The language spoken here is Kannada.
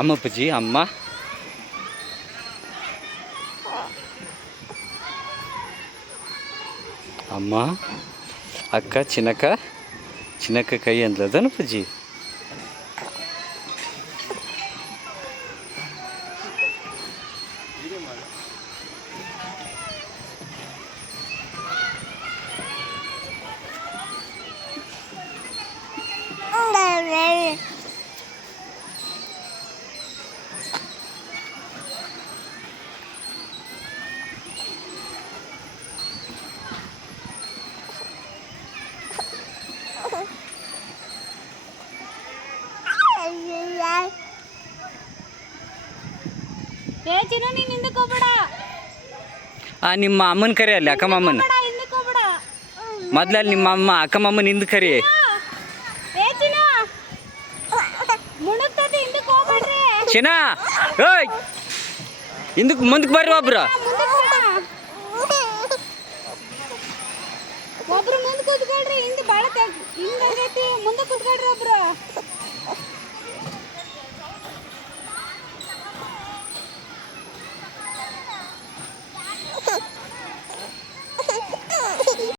ಅಮ್ಮ ಅಪ್ಪಾಜಿ ಅಮ್ಮ ಅಮ್ಮ ಅಕ್ಕ ಚಿನ್ನಕ್ಕ ಕೈ ಅಂದ್ಲದನ ಅಪ್ಪಾಜಿ. ನಿಮ್ಮ ಅಮ್ಮನ ಕರಿ ಅಲ್ಲಿ ಅಕ್ಕ ಮಾಮನ ಮೊದ್ಲಲ್ಲಿ ನಿಮ್ಮ ಅಮ್ಮ ಅಕ್ಕ ಮಾಮನ ಹಿಂದ್ ಕರಿ. ಚಿನ್ನ ಏಯ್ ಮುಂದಕ್ಕೆ ಬರ್ರಿ ಒಬ್ರು. ಒಬ್ರು ಮುಂದೆ ಕೂತ್ಕೊಳ್ರಿ, ಹಿಂದೆ ಬಾಳ ಹಿಂಗಾಗೈತಿ, ಮುಂದೆ ಕೂತ್ಕೊಳ್ರಿ ಒಬ್ರು.